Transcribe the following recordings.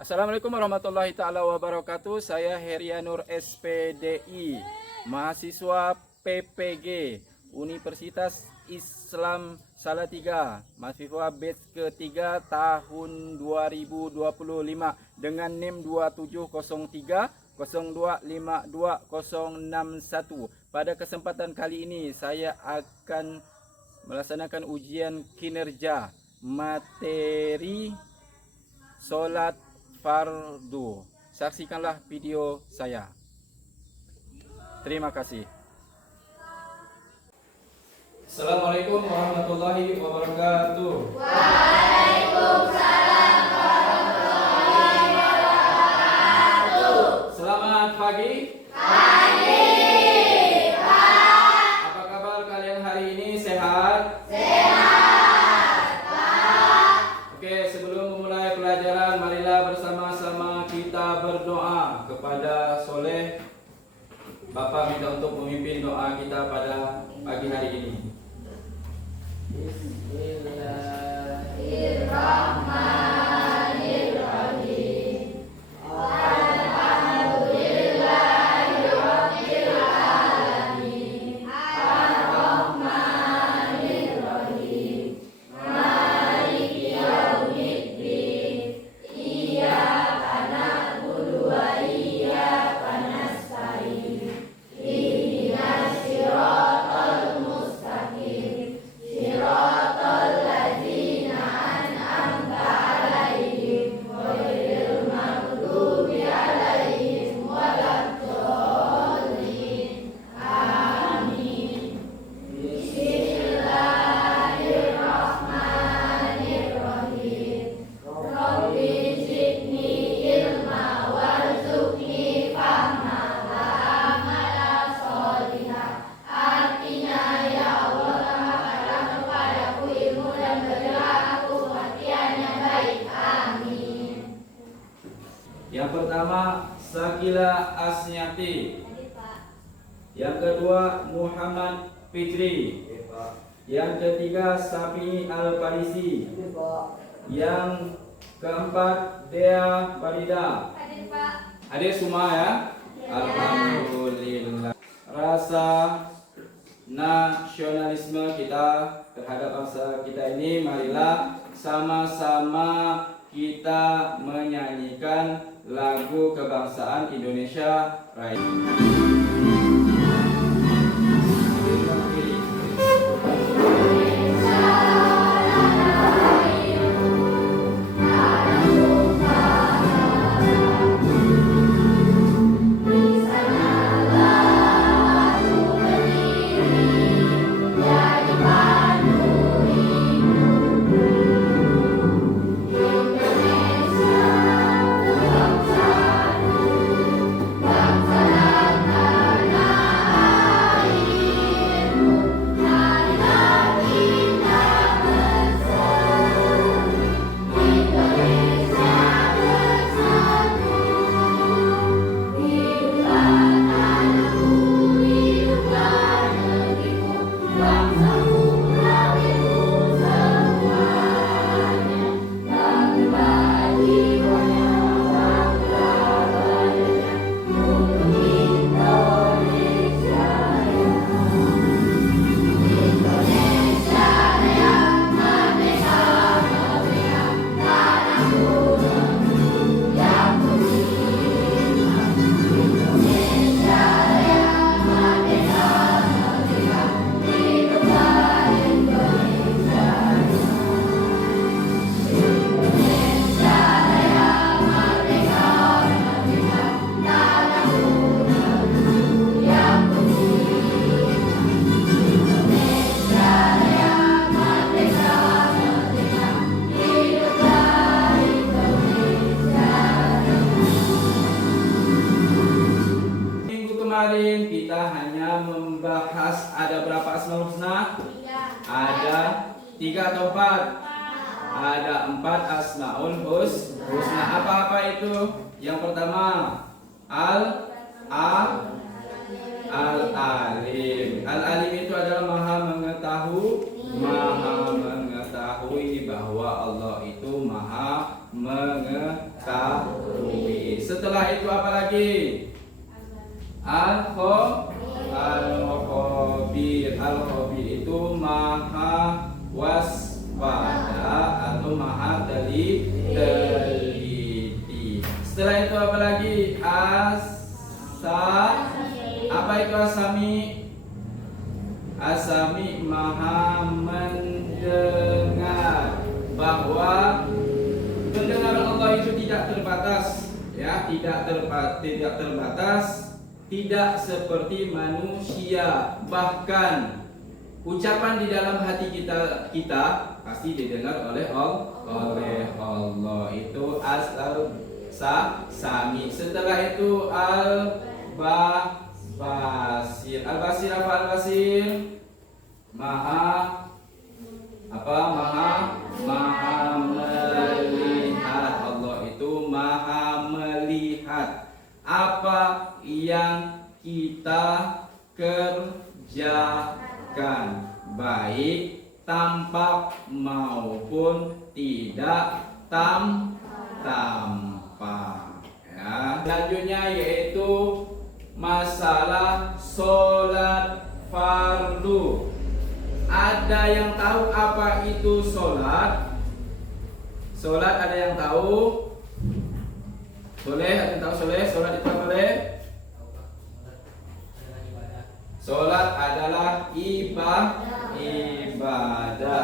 Assalamualaikum warahmatullahi taala wabarakatuh. Saya Herianur SPDI, mahasiswa PPG Universitas Islam Salatiga, mahasiswa batch ketiga tahun 2025 dengan NIM 2703025261. Pada kesempatan kali ini saya akan melaksanakan ujian kinerja materi solat fardu. Saksikanlah video saya. Terima kasih. Assalamualaikum warahmatullahi wabarakatuh. Waalaikumsalam warahmatullahi wabarakatuh. Selamat pagi. Pagi, Pak. Apa kabar kalian hari ini? Sehat? Sehat, Pak. Oke, sebelum memulai pelajaran, marilah bersama-sama kita berdoa kepada Soleh. Bapak minta untuk memimpin doa kita pada pagi hari ini. Bismillahirrahmanirrahim. Yang pertama Sakila Asnyati. Yang kedua Muhammad Fitri. Yang ketiga Safi Al-Parisi. Yang keempat Dea Farida. Hadir, Pak. Hadir semua ya? Alhamdulillah. Rasa nasionalisme kita terhadap bangsa kita ini, marilah sama-sama kita menyanyikan lagu kebangsaan Indonesia Raya. Kemarin kita hanya membahas ada berapa asmaul husna? Ada 3 atau 4? Ada 4 asmaul husna. Apa-apa itu? Yang pertama Al-Alim. Al-Alim itu adalah maha mengetahui bahwa Allah itu maha mengetahui. Setelah itu apa lagi? Al-Khabir. Al-Khabir itu maha waspada atau maha teliti. Setelah itu apa lagi? Apa itu Asami? Asami maha mendengar. Bahwa pendengaran Allah itu tidak terbatas, ya, tidak terbatas, tidak seperti manusia. Bahkan ucapan di dalam hati kita pasti didengar oleh Allah. Itu Sami. Setelah itu Al-Basir. Al-Basir apa Al-Basir? Maha melihat. Allah itu maha melihat apa yang kita kerjakan, baik tampak maupun tidak tampak. Ya. Selanjutnya yaitu masalah sholat fardu. Ada yang tahu apa itu sholat? Sholat ada yang tahu? Soleh, ada yang tahu Soleh? Sholat itu apa Soleh? Sholat adalah ibadah.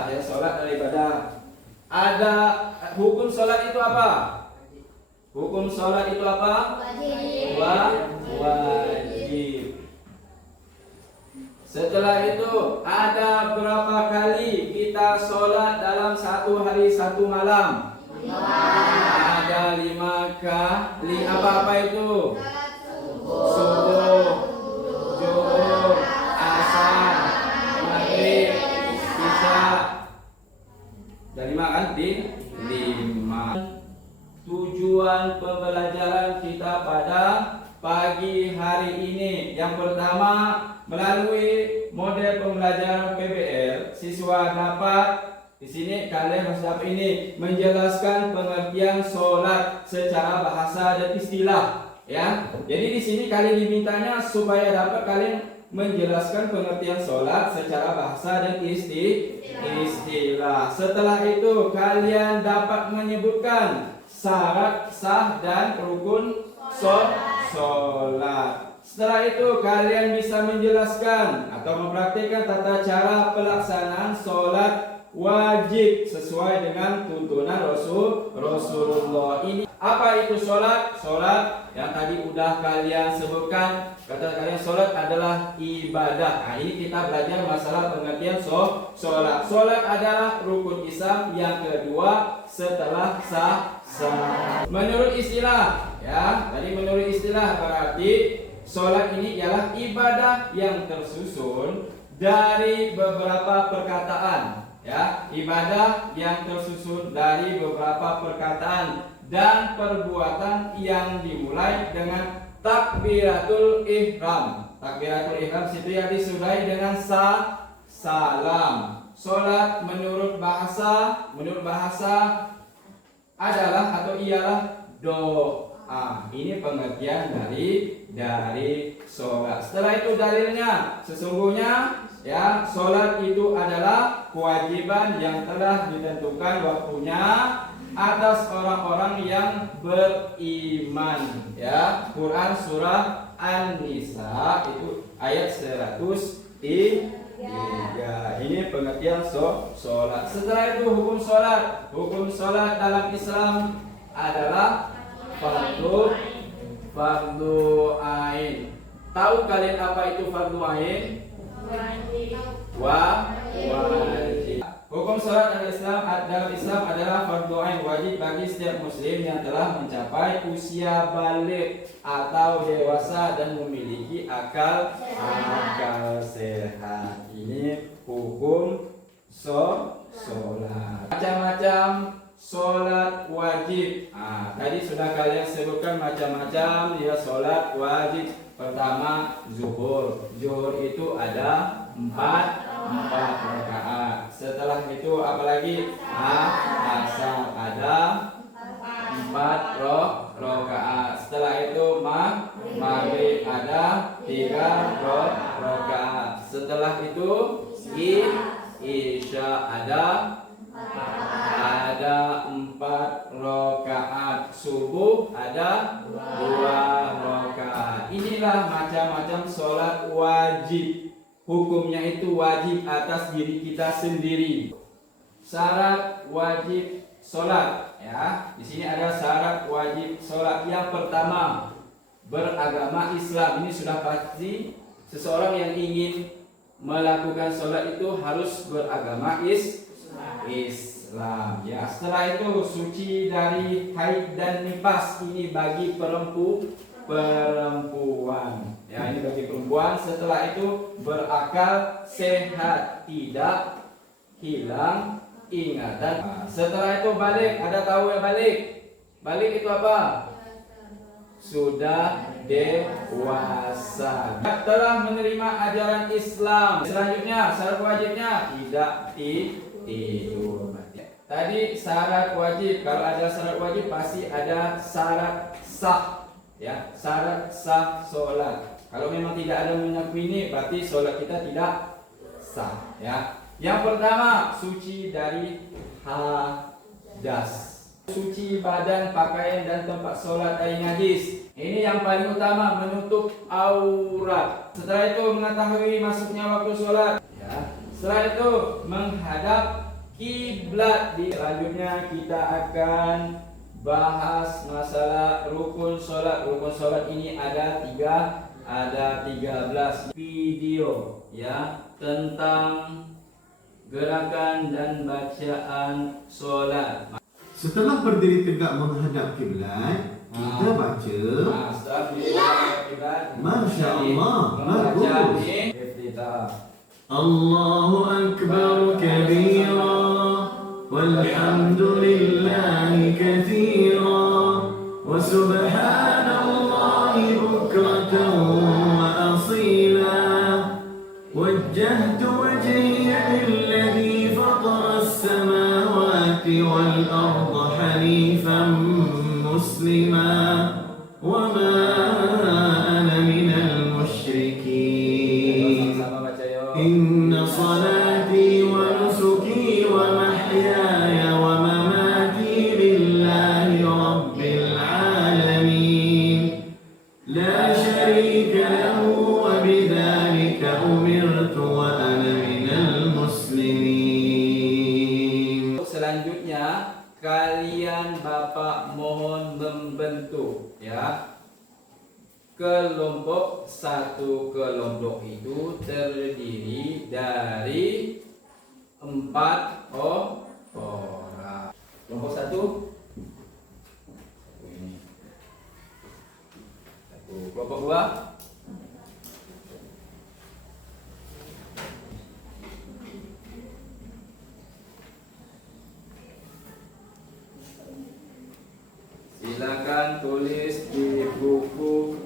Ya, sholat adalah ibadah. Ada hukum sholat itu apa? Hukum sholat itu apa? Wajib. Setelah itu ada berapa kali kita sholat dalam satu hari satu malam? Ada 5 kali. Apa itu? Subuh, zuhur, asar, maghrib, isya. Ada 5 kan? 5. Tujuan pembelajaran kita pada pagi hari ini. Yang pertama, melalui model pembelajaran PBL, siswa dapat di sini kalian harus dapat ini menjelaskan pengertian sholat secara bahasa dan istilah, ya. Jadi di sini kalian dimintanya supaya dapat kalian menjelaskan pengertian sholat secara bahasa dan istilah. Setelah itu kalian dapat menyebutkan syarat sah dan rukun sholat. Setelah itu kalian bisa menjelaskan atau mempraktikkan tata cara pelaksanaan sholat wajib sesuai dengan tuntunan Rasulullah. Ini apa itu sholat? Sholat yang tadi udah kalian sebutkan. Kata kalian sholat adalah ibadah. Nah, ini kita belajar masalah pengertian sholat. Sholat adalah rukun Islam yang kedua setelah sah. Menurut istilah, ya, tadi menurut istilah berarti sholat ini ialah ibadah yang tersusun dari beberapa perkataan, ya, ibadah yang tersusun dari beberapa perkataan dan perbuatan yang dimulai dengan takbiratul ihram. Takbiratul ihram situ yang disudahi dengan salam. Sholat menurut bahasa adalah atau ialah doa. Ini pengertian dari sholat. Setelah itu dalilnya, sesungguhnya, ya, sholat itu adalah kewajiban yang telah ditentukan waktunya atas orang-orang yang beriman, ya. Quran surah An-Nisa itu ayat 103. Ini pengertian sholat. Setelah itu hukum sholat. Hukum sholat dalam Islam adalah fardu ain. Tahu kalian apa itu fardu ain? Wajib. Hukum sholat dalam Islam adalah fardu ain, wajib bagi setiap muslim yang telah mencapai usia balik atau dewasa dan memiliki akal sehat. Ini hukum sholat. Macam-macam sholat wajib. Tadi sudah kalian sebutkan macam-macam ya sholat wajib. Pertama zuhur. Zuhur itu ada 4 rakaat. Setelah itu apalagi asar ada 4 rakaat. Setelah itu maghrib ada 3 rakaat. Setelah itu isya ada 4 rakaat. Subuh ada 2 rakaat. Inilah macam-macam sholat wajib. Hukumnya itu wajib atas diri kita sendiri. Syarat wajib sholat, ya. Di sini ada syarat wajib sholat. Yang pertama, beragama Islam. Ini sudah pasti seseorang yang ingin melakukan sholat itu harus beragama Islam. Ya. Setelah itu suci dari haid dan nifas. Ini bagi perempuan. Ya, ini bagi perempuan. Setelah itu berakal sehat, tidak hilang ingatan. Setelah itu balik. Ada tahu ya balik? Balik itu apa? Sudah dewasa. Telah menerima ajaran Islam. Selanjutnya syarat wajibnya tidak tidur. Tadi syarat wajib. Kalau ada syarat wajib pasti ada syarat sah. Ya, syarat sah sholat. Kalau memang tidak ada mengakui ini, berarti sholat kita tidak sah. Ya. Yang pertama, suci dari hadas. Suci badan, pakaian dan tempat sholat dari najis. Ini yang paling utama, menutup aurat. Setelah itu mengetahui masuknya waktu sholat. Ya. Setelah itu menghadap kiblat. Selanjutnya kita akan bahas masalah rukun sholat. Rukun sholat ini ada 13 video ya tentang gerakan dan bacaan sholat. Setelah berdiri tegak menghadap kiblat, kita baca Masya Allah, bagus. Allahu Akbar kabira walhamdulillahi kathira wa subhanallahi bukratan wa asila wajjahtu wajhiya lilladhi fatara as-samawati wal arda hanifan muslima wa ma ana minal musyrikin. Inna salati wa nusuki wa mahyaya wa mamati lillahi rabbil alamin la syarika lahu wa bidzalika umirtu wa ana minal muslimin. Selanjutnya kalian Bapak mohon membentuk ya kelompok. Satu kelompok itu terdiri dari 4 orang. Kelompok satu ini. Kelompok dua silakan tulis di buku.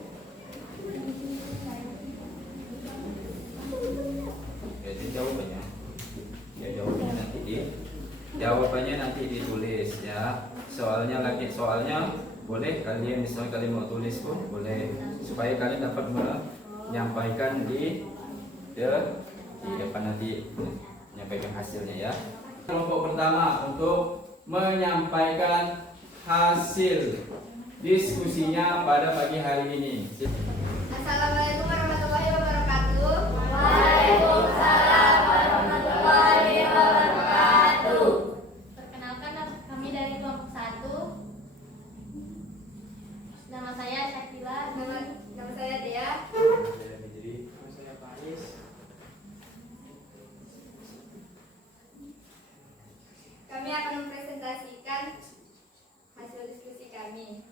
Jawabannya nanti ditulis ya. Soalnya boleh kalian misalnya kalian mau tulis pun boleh supaya kalian dapat menyampaikan di depan nanti menyampaikan hasilnya ya. Kelompok pertama untuk menyampaikan hasil diskusinya pada pagi hari ini. Assalamualaikum warahmatullahi wabarakatuh. Waalaikumsalam warahmatullahi wabarakatuh. Perkenalkan kami dari kelompok 1. Nama saya Syakila. Nama saya Dea. Nama saya Faris. Kami akan mempresentasikan hasil diskusi kami.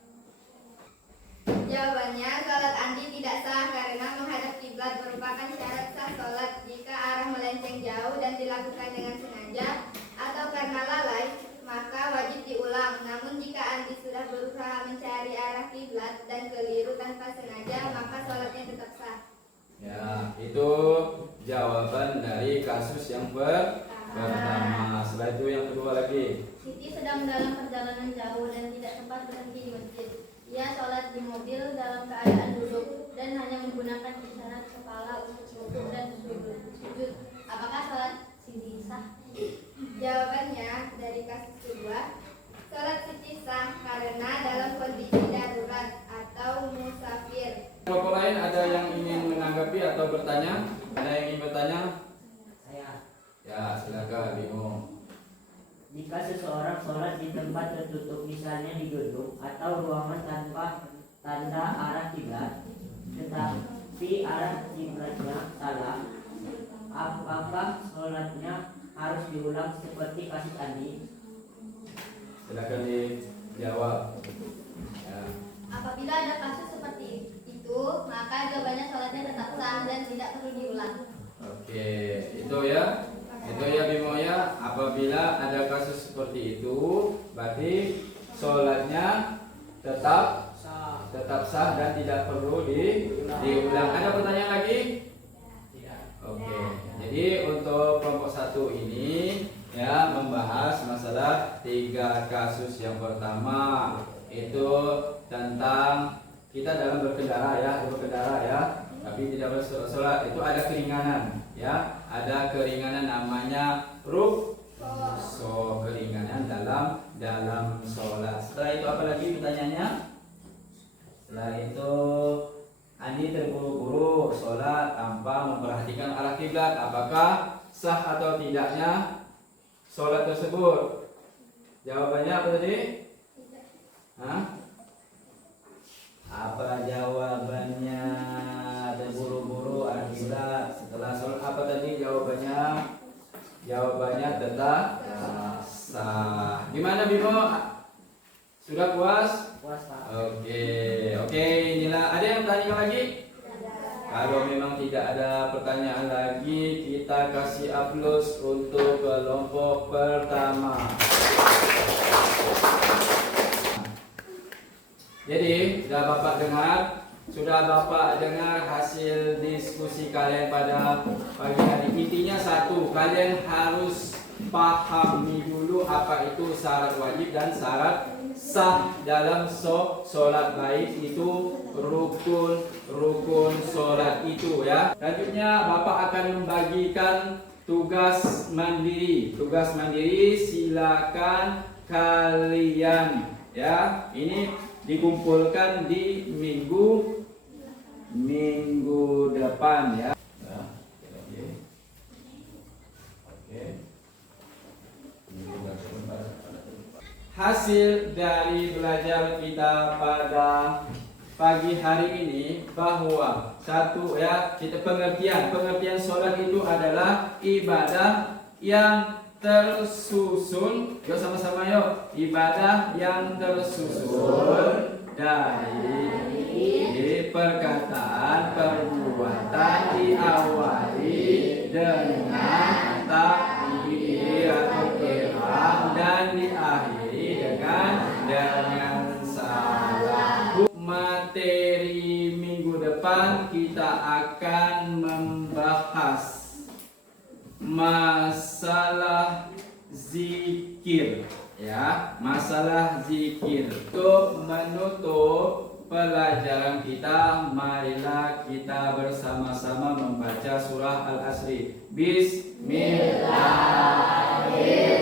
Jawabannya, sholat Andi tidak sah karena menghadap kiblat merupakan syarat sah sholat. Jika arah melenceng jauh dan dilakukan dengan sengaja atau karena lalai, maka wajib diulang. Namun jika Andi sudah berusaha mencari arah kiblat dan keliru tanpa sengaja, maka sholatnya tetap sah. Ya, itu jawaban dari kasus yang pertama. Setelah itu Satu yang kedua lagi. Siti sedang dalam perjalanan jauh dan tidak sempat berhenti di masjid. Ia sholat di mobil dalam keadaan duduk dan hanya menggunakan isyarat kepala untuk rukuk dan sujud. Apakah sholat Siti sah? Jawabannya dari kasus kedua, sholat Siti sah karena dalam kondisi darurat atau musafir. Kelompok lain ada yang ingin menanggapi atau bertanya? Ada yang ingin bertanya? Saya, Ya, silakan Bimo. jika seseorang sholat di tempat tertutup, misalnya di gedung atau ruangan tanpa tanda arah kiblat, tetapi arah kiblatnya salah, apakah sholatnya harus diulang seperti kasus Andi? Silakan dijawab. Ya. Apabila ada kasus seperti itu, maka jawabannya sholatnya tetap sah dan tidak perlu diulang. Oke, itu ya. Itu ya Bimo ya. Apabila ada kasus seperti itu, berarti sholatnya tetap sah dan tidak perlu diulang. Ada pertanyaan lagi? Oke. Jadi untuk kelompok 1 ini ya membahas masalah 3 kasus. Yang pertama itu tentang kita dalam berkendara ya, tapi tidak bersolat, itu ada keringanan ya, ada keringanan namanya rukso, keringanan dalam sholat. Setelah itu apa lagi pertanyaannya? Setelah itu Andi terburu-buru sholat tanpa memperhatikan arah kiblat, apakah sah atau tidaknya sholat tersebut? Jawabannya apa tadi? Hah? Apa jawabannya? Terburu-buru arah kiblat setelah sholat, apa tadi jawabannya? Jawabannya tetap sah. Gimana Bimo? Sudah puas? Puasa. Oke, inilah. Ada yang tanya lagi? Kalau memang tidak ada pertanyaan lagi, kita kasih aplaus untuk kelompok pertama. Jadi, sudah Bapak dengar hasil diskusi kalian pada pagi hari. Intinya satu, kalian harus pahami dulu apa itu syarat wajib dan syarat sah dalam sholat, baik itu rukun sholat itu ya. Selanjutnya Bapak akan membagikan tugas mandiri. Tugas mandiri silakan kalian ya. Ini dikumpulkan di minggu depan ya. Hasil dari belajar kita pada pagi hari ini bahwa satu ya, kita pengertian sholat itu adalah ibadah yang tersusun. Yuk sama-sama yuk. Ibadah yang tersusun dari perkataan perbuatan diawali dengan takbir atau ihram dan diakhiri dengan salam. Materi minggu depan kita akan membahas masalah zikir ya, masalah zikir. Untuk menutup pelajaran kita, marilah kita bersama-sama membaca surah Al-Asri. Bismillahirrahmanirrahim.